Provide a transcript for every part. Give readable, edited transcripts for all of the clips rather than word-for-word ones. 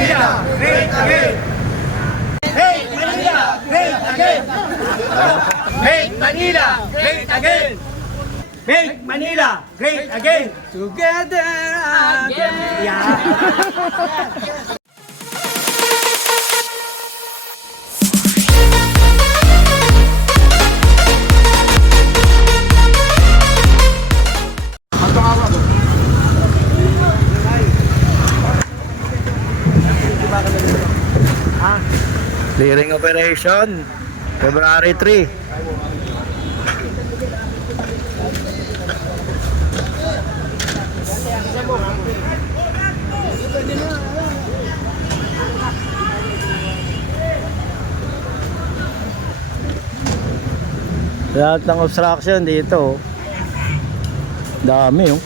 Manila, great again! Make Manila, great again! Make Manila, great again! Make Manila, great again! Together again! Yeah. Clearing operation, February 3. Lahat ng obstruction dito. Dami oh.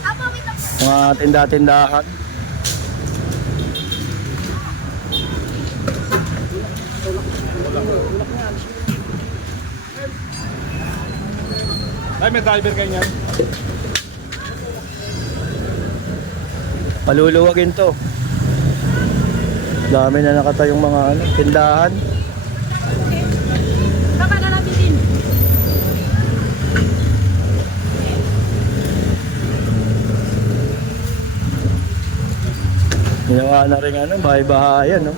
Mga tinda-tindahan. Ay, may driver kayo niyan. Paluluwagin to. Dami na nakatayong mga tindahan. Baka na natin din. Ginawa na rin bahay-bahayan no.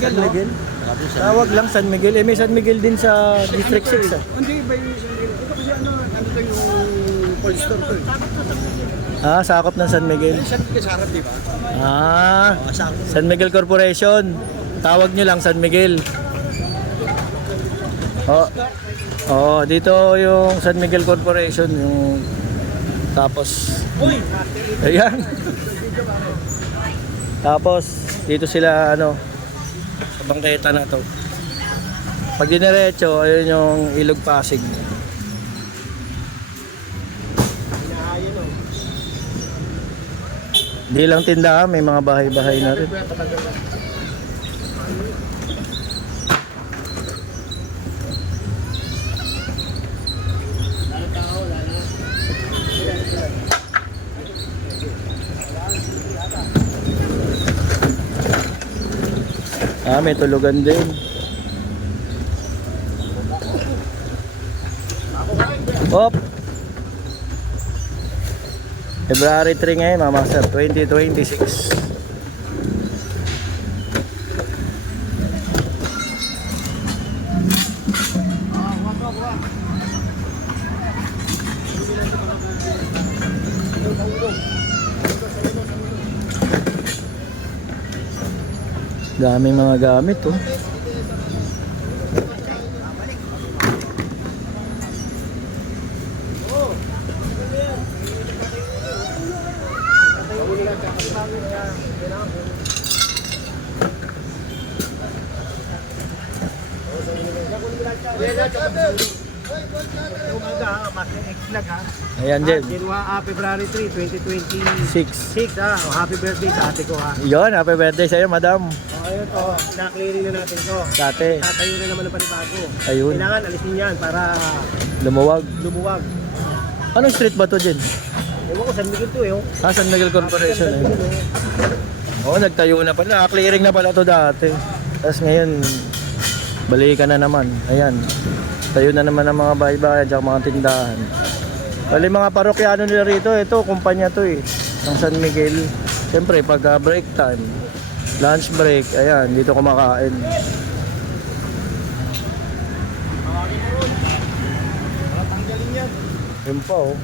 San Miguel? Tawag lang San Miguel. May San Miguel din sa District 6 Hindi ba yung ito kasi ano to yung cold store ko eh. sakop ng San Miguel. San Miguel sa harap, di ba? San Miguel Corporation. Tawag nyo lang San Miguel. Dito yung San Miguel Corporation yung tapos ayan. Tapos dito sila sa bangketa na to. Pag diniretso, ayun yung Ilog Pasig. Hindi lang tindahan, may mga bahay-bahay na rin. May tulugan din. Op! February 3 ngayon mga master, 2026. Daming mga gamit oh. Ayan, Jen. February 3, 2026. Happy birthday sa ate ko ha. Yun, happy birthday sa'yo, madam. Ayun to, na-clearing na natin to. Dati. Tatayo na naman ng panibago. Ayun. Kailangan alisin yan para Lumuwag. lumuwag. Anong street ba to dyan? Ewan ko, San Miguel to eh. Oh. San Miguel Corporation eh. Oo, nagtayo na pala. Clearing na pala to dati. Tapos ngayon, balikan na naman. Ayan. Tayo na naman ang mga bahay-bahay at mga tindahan. Bali mga parokyano nila rito. Ito, kumpanya to eh. Ng San Miguel. Siyempre, pag break time, lunch break, ayan, dito kumakain. Yun pa oh.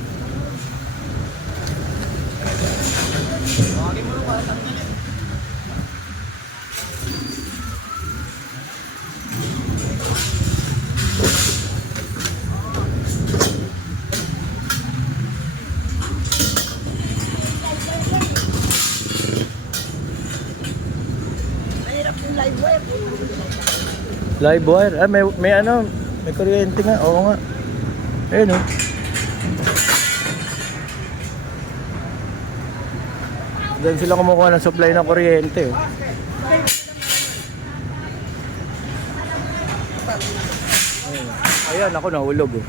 Live wire. Ah, may ano, may kuryente nga. Oo nga. Ayun oh. Diyan sila kumukuha ng supply ng kuryente. Oh. Ayan, ako nahulog oh.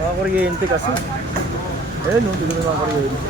Mga kuryente kasi. Ayun oh, tignan mo mga kuryente.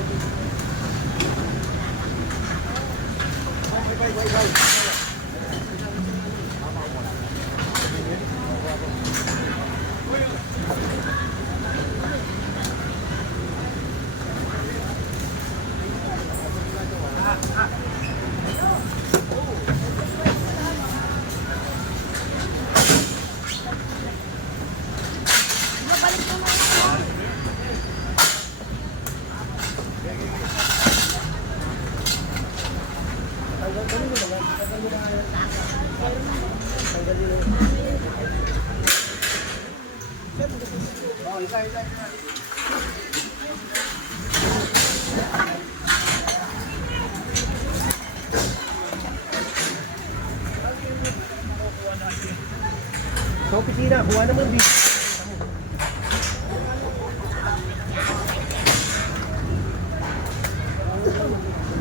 Sa opisina, kuha naman din.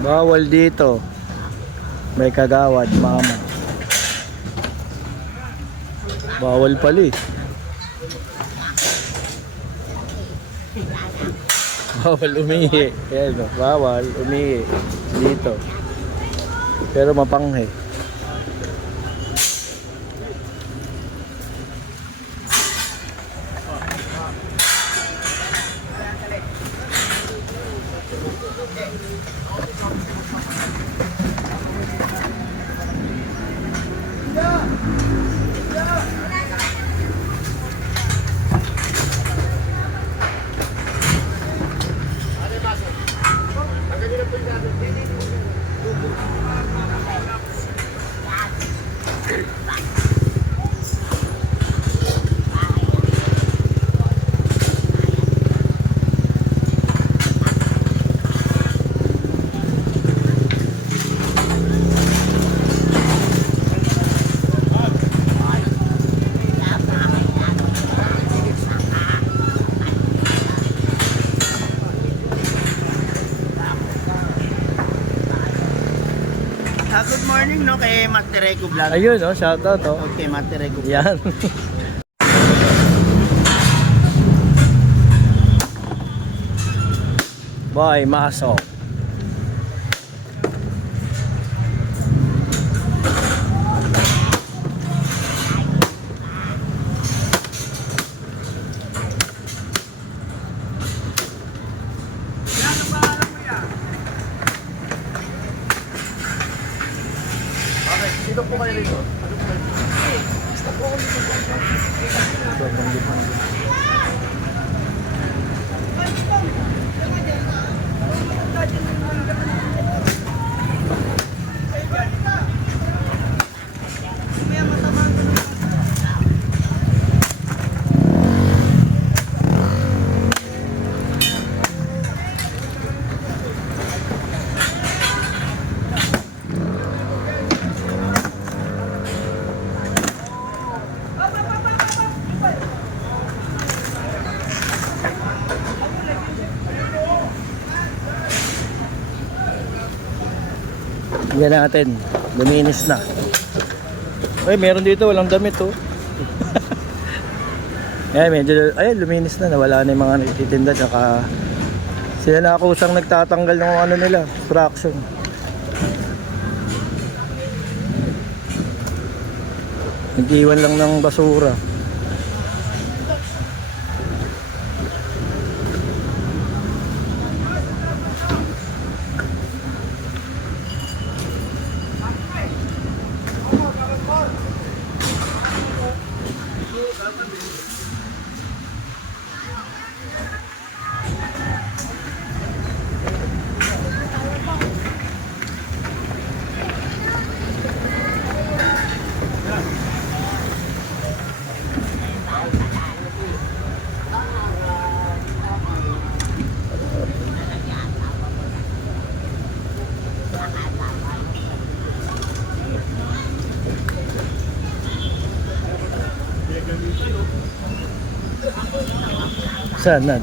Bawal dito. May kagawad, mama. Bawal pala eh. Bawal umihi. Ayan, bawal umihi dito. Pero mapanghe. Good morning no kay Master Ego Vlog. Ayun oh, shoutout oh. Okay, Master Ego Vlog. Yan. Boy, maso. Dito po kayo dito. Yan natin. Luminis na. Ay, meron dito. Walang damit oh. Ay, medyo, ay, luminis na. Nawala na yung mga nagtitinda. Tsaka sila na kusang nagtatanggal ng ano nila. Fraction. Nag-iwan lang ng basura. Saan nan?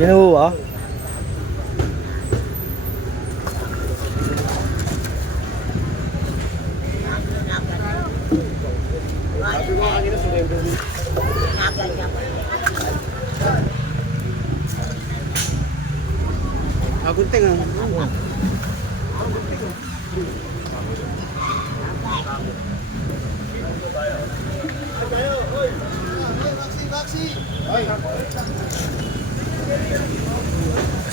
Kinuha? Agunting ah.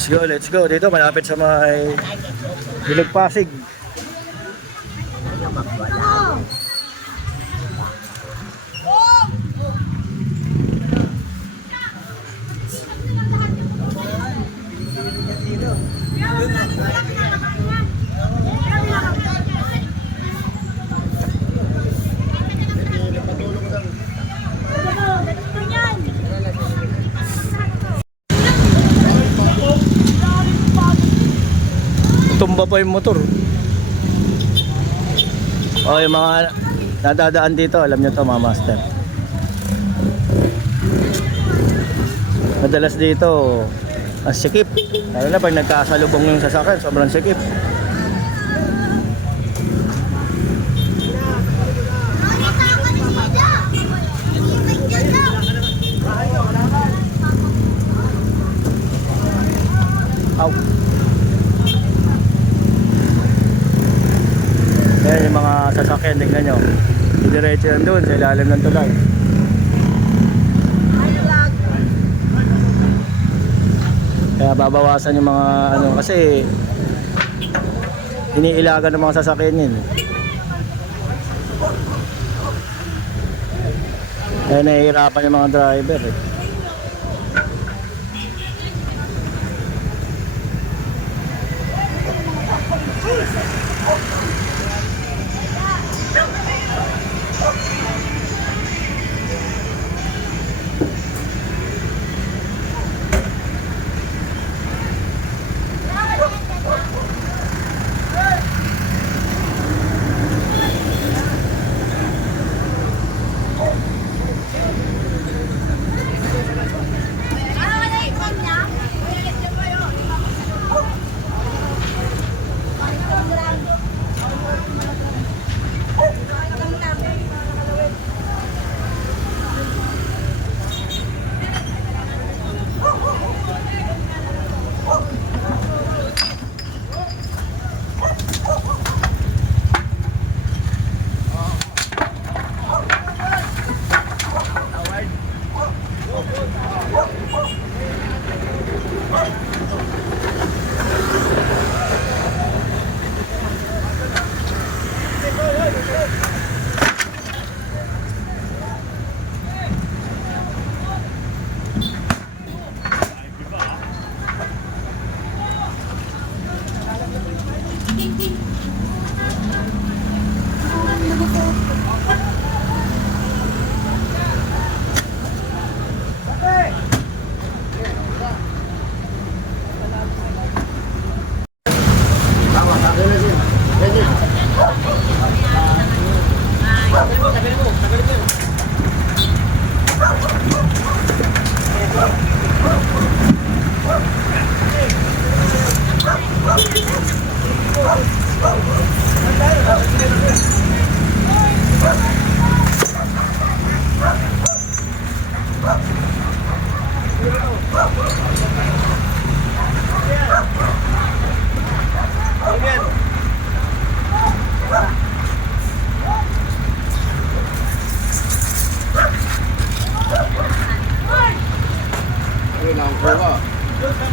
Let's go. Dito malapit sa may Bilog Pasig. Tumba pa yung motor. O yung mga nadadaan dito, alam nyo to mga master. Madalas dito ang sikip. Lalo na pag nagkasalubong yung sasakyan, sobrang sikip. Ow. Ayan yung mga sasakyan, tingnan nyo. Diretso yan doon sa ilalim ng tulay. Kaya babawasan yung mga ano kasi iniilagan ng mga sasakyan yun. Kaya nahihirapan yung mga driver eh.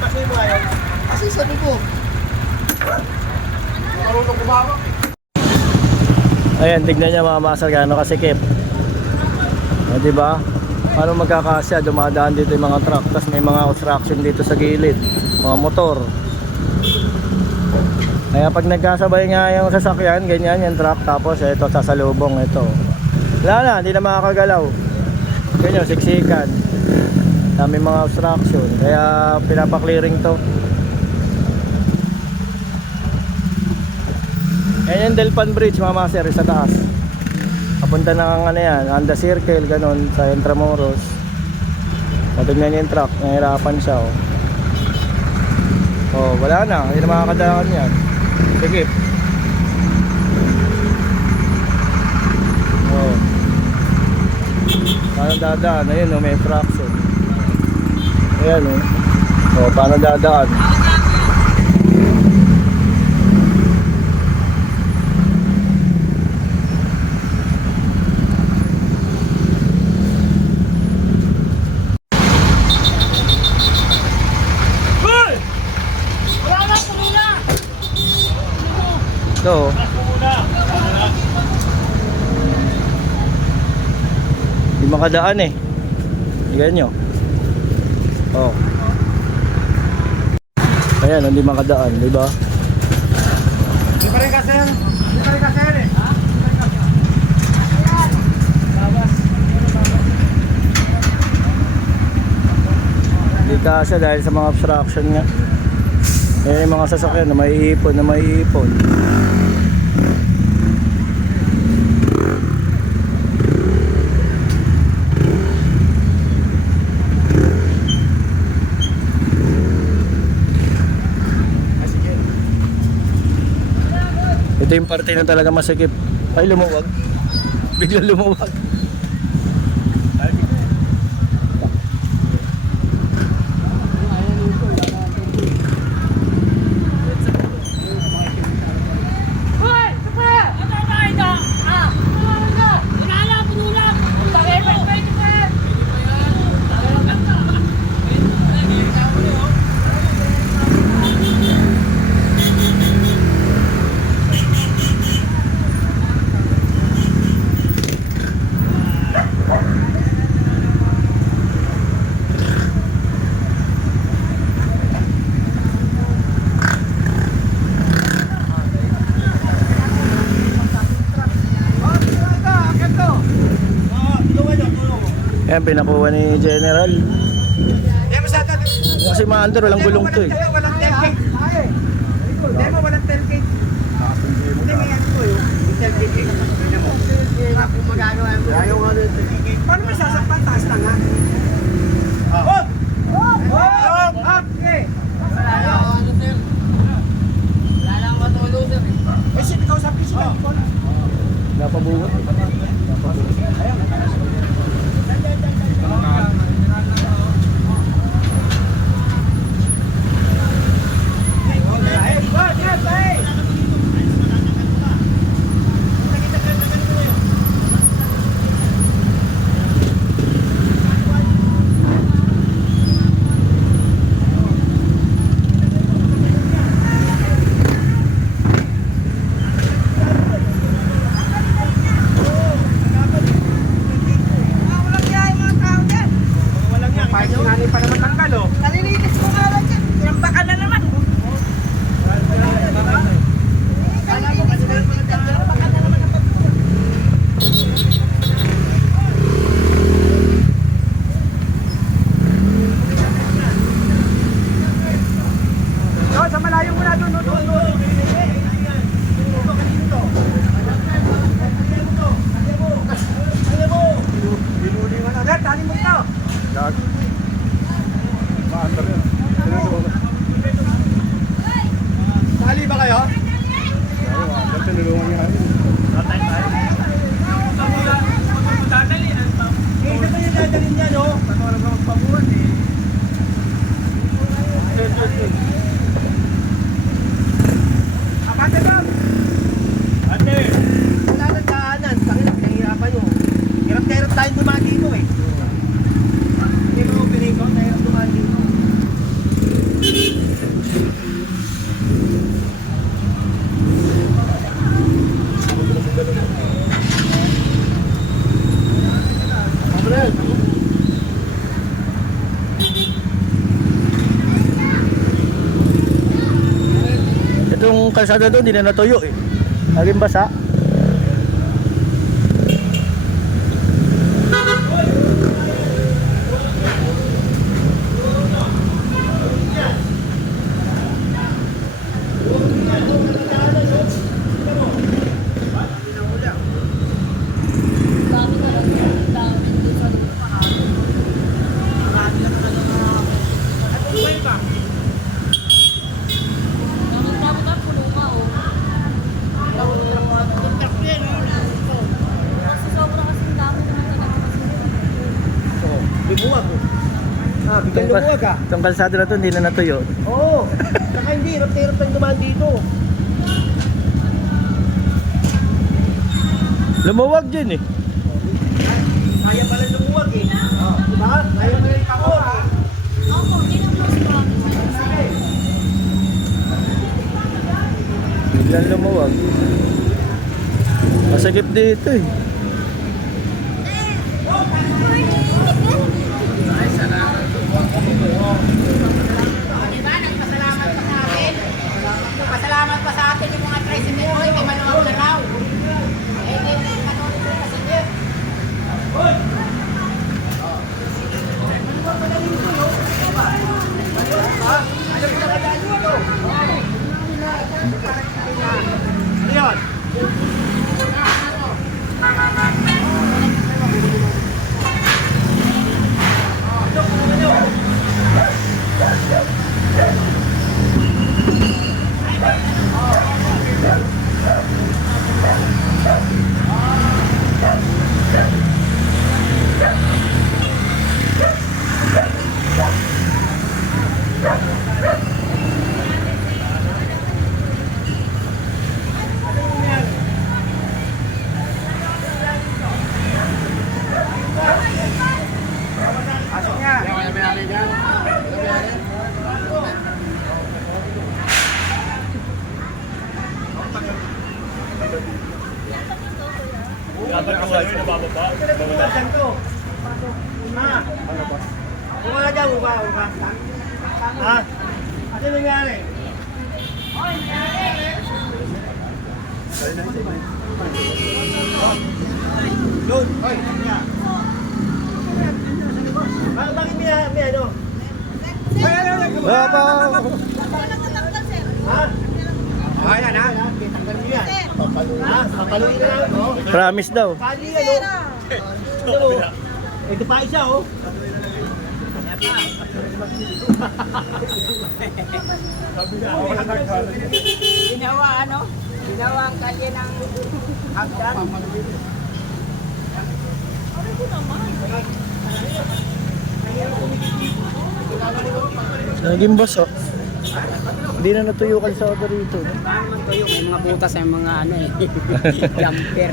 Kasi sabi ko, marunong kumawak. Ayan, tignan niya mga masal gaano kasikip. O, diba? Paano magkakasya? Dumadaan dito yung mga truck. Tapos may mga obstruction dito sa gilid. Mga motor. Kaya pag nagkasabay nga yung sasakyan, ganyan yung truck. Tapos ito, sasalubong ito. Wala na, hindi na makakagalaw. Ganyan, siksikan. Dami mga obstruction. Kaya pinapaklearing to. Ayan yung Delpan Bridge mga master sa taas. Papunta ng ano yan, Anda Circle, ganun, sa Intramuros. Matignan niyo yung truck, nahirapan siya oh. Oh, wala na, hindi na makakadaan yan. Sige. Oh. Paano dadaan? Ayun oh, may obstruction. Ayan oh. Oh, paano dadaan? Ito. Hindi makadaan eh. Tingnan nyo. Oh. Ayan, hindi makadaan, di ba? Di pa rin kasi yan. Di pa rin kasi yan eh. Hindi kasya dahil sa mga obstruction nga. Ayan yung mga sasakyan na may ipon. Ito yung parte na talaga masikip. Ay, lumuwag. Bigla lumuwag. Ayan, pinakuha ni General. Kasi maandar, walang gulong to eh. Walang tailgate. Demo, walang tailgate. Hindi, may ano ko yung tailgate. Kung magagawa mo. Ayaw nga rin tailgate. Paano may sasakpan? Taas na nga. Hop! Hop! Hop! Hop! Okay. Wala lang matulong sir. Eh, sino ikaw sa piso? Napabuhat. Ayan. Sali ba kayo? Tinulungan niya kami. Ito yung dadalhin niya, no? Paano lang magpabuhan eh. Abante ba? Ate! Wala nang daanan. Tangilap, nahihirapan nyo. Hirap tayo dumaan dito eh. Hindi mo piling ko, nahirap dumaan dito. kalsada doon, hindi na natuyo eh. Naging basa. Bibuwag ko. Bigyan lumuwag ah. Itong kalsada na to, hindi na natuyo. Oo. Saka hindi, hirap na hirap ng dumaan dito. Lumuwag din eh. Kaya pala lumuwag eh. Diba? Kaya pala yung ako ah. Biglang lumuwag. Masagip dito eh. Pasalamat pa sa atin yung mga president ko, kay maluwag na raw. Eh, hindi na yung kanunod ko kasi niya. Ayan. Buka dyan, buka. Ha? Ano nangyari? Doon. Hoy, niya. Bakit may ano? Baba! Ha? Ayan ha? Tanggal mo yan. Ha? Papaluin na lang. Oh. Promise daw. Kali ano? Ano? Ito pa isa oh. Ginawa ano? Ginawa ang kalye ng hagdan. Naging boss oh. Hindi na natuyo kalsada rito. May mga butas ay mga ano eh. Jumper.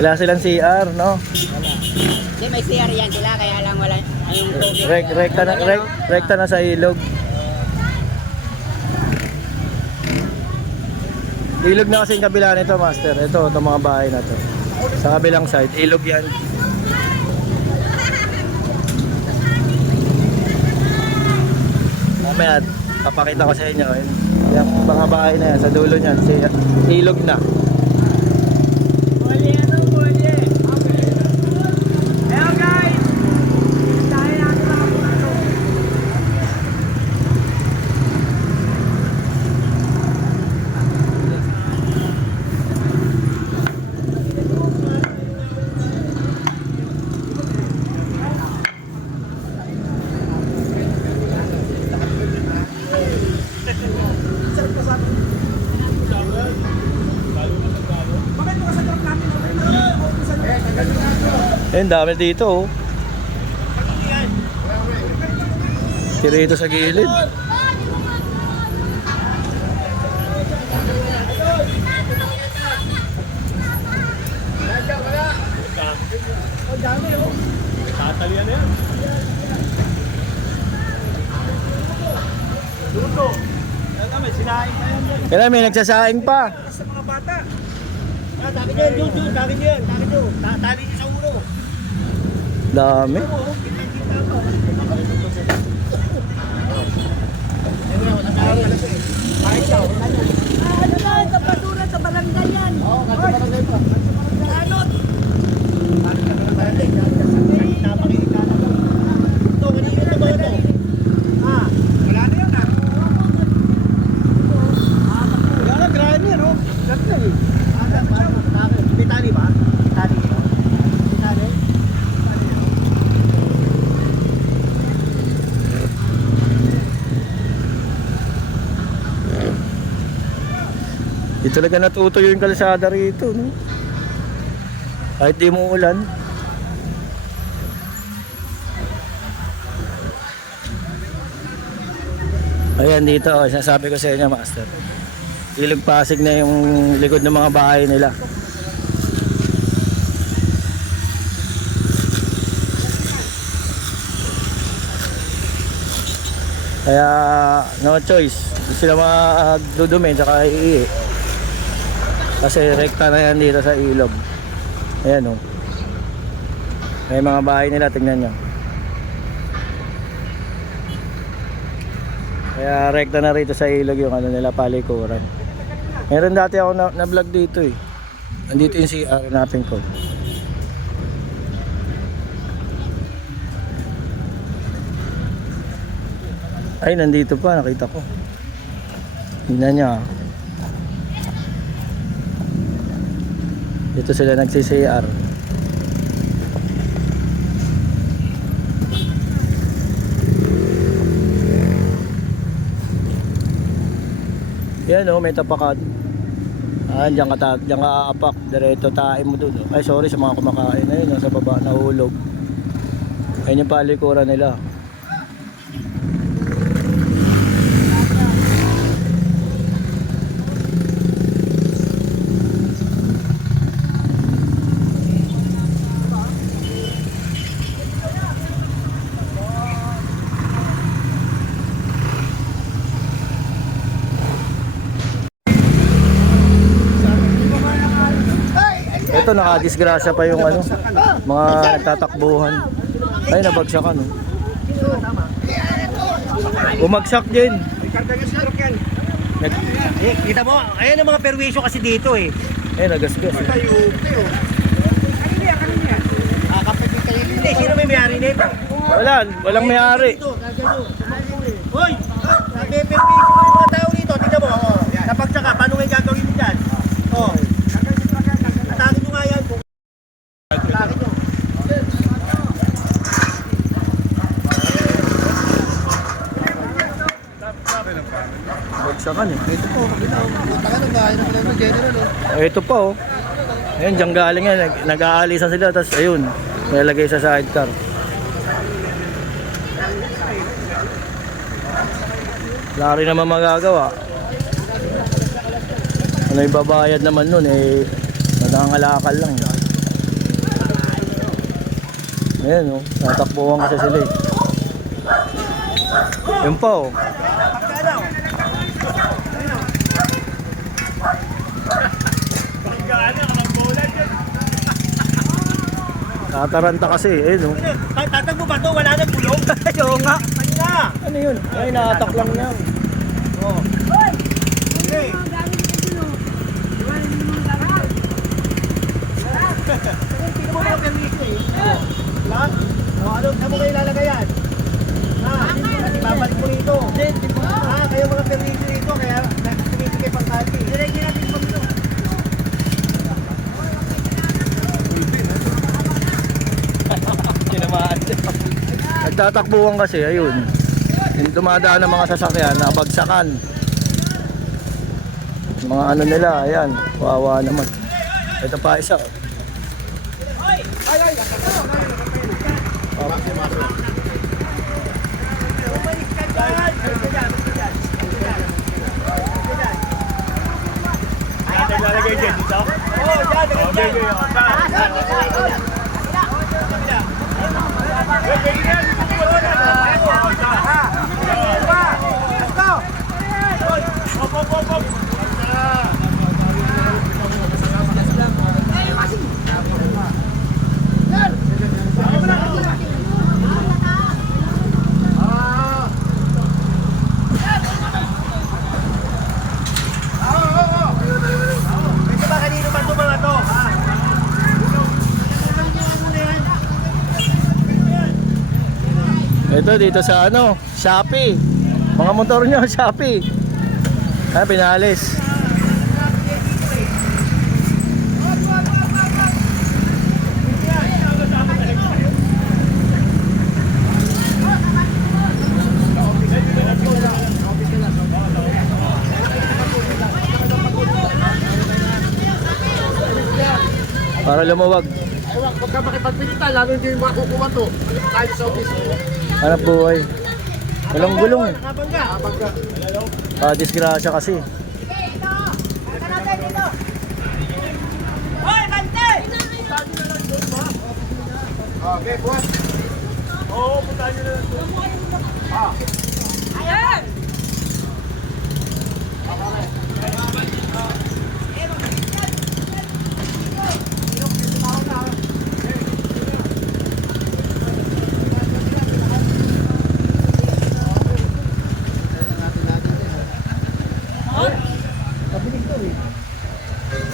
Wala silang CR, no? Hindi, may CR yan sila, kaya lang wala yung tubig. Rekta na sa ilog. Ilog na kasi yung kabila nito, master. Ito, itong mga bahay na to. Sa kabilang side, ilog yan. Mamaya, papakita ko sa inyo. Yung mga bahay na yan, sa dulo niyan, ilog na. Ayun, dami dito oh. Tirito sa gilid. Tatalian yan. Luto. Yan kami, sinain na yan. Kaya may nagsasaing pa. Sa mga bata. Dami niyan, yun, dami niyan. Tali niya sa ulo. Dami. Kahit daw, Di talaga natutuyo yung kalsada rito, no? Kahit di mo ulan. Ayan dito, oh, sinasabi ko sa inyo, master. Ilog Pasig na yung likod ng mga bahay nila. Kaya no choice. Hindi sila magdudumi tsaka iihi. Kasi rekta na yan dito sa ilog. Ayan o. May mga bahay nila, tingnan nyo. Kaya rekta na rito sa ilog yung ano nila, palikuran. Meron dati ako na vlog dito eh. Nandito yung CR natin ko. Ay, nandito pa, nakita ko. Tingnan niya. Dito sila nagsi-CR. Yan oh, may tapakan. Diyan ka aapak. Diretso tae mo dun. Oh. Ay, sorry sa mga kumakain. Ayun, nasa baba, nahulog. Ayun yung palikuran nila. Ito nakadisgrasya pa yung ano, mga nagtatakbuhan. Ay, nabagsakan oh. Bumagsak din. Kita mo, ayan ang mga perwisyo kasi dito eh. Eh, nagasgas. Kanina yan. Kapatid kayo. Hindi, sino may may-ari nito? Walang may-ari. Hoy! May perwisyo yung mga tao dito. Tingnan mo, oh. Napagsaka, paano ngayon gagawin mo dyan? Oh. Atakin nyo nga yan. Atakin nyo. Bagsakan eh. Ito po, makita ko. Taka ng bahay ng general. Ito pa oh. Ayun, diyan galing yan. Nag-aalisan sila, tapos ayun, nilagay sa sidecar. Wala rin naman magagawa. Ano yung babayad naman nun eh, nadangalakal lang. Ayan oh, natakbuhan kasi sila eh. Yun pa oh. Tataranta kasi, ayun oh. Tatag mo ba ito? Wala nang gulong? Oo nga. Ano Ano yun? Ay, naatak lang yan. Oh. Okay. Hindi mo mga permiso eh. Lahat? O, ano mo kayo ilalagay yan? Babalik mo rito. Kayo mga permiso rito, kaya tumitigay pang kati. Diretso natin mo rito. Tinamaan. Nagtatakbuhan kasi, ayun. Yung dumadaan ng mga sasakyan, nabagsakan. Mga ano nila, ayan. Wawa naman. Ito pa isa. Lalagay dyan dito? Oo, dyan. Ito dito sa ano, Shopee. Mga motor nyo, Shopee. Ah, pinalis. Para lumawag. Ewan, pagka makipagpilitan, lalo hindi yung makukuha to. Kahit sa office mo. Hanap buhay. Walang gulong eh. Nakabangga. Nakabangga. Disgrasya kasi. Ito! Ano natin dito? Hoy, bante! Okay, buwan. Oo, puntahan nyo na lang doon. Ayan!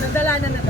Nagdala na na.